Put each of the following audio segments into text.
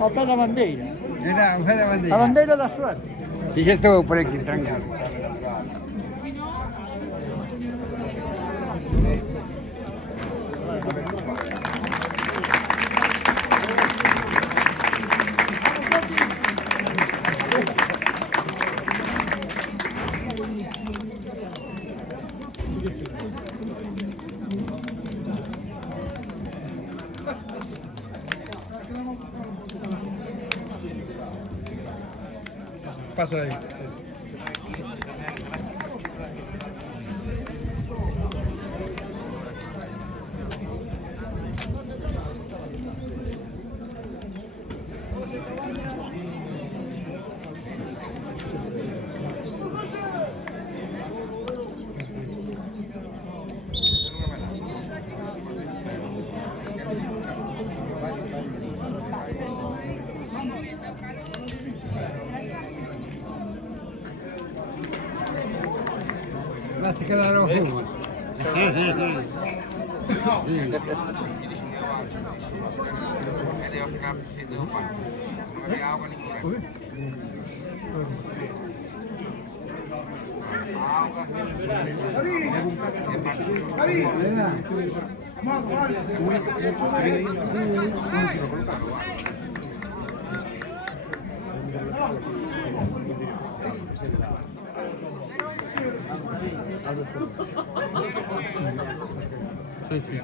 Acá la bandera. Era, fue la bandera. La bandera de la suerte. Sí, ya estuvo por aquí, tranquilo. Pasa ahí. Va a quedar los jugos. Sí, sí.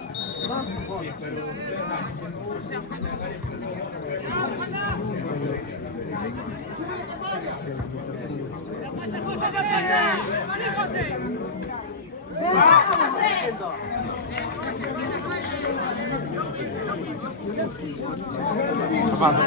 ¿Qué pasa?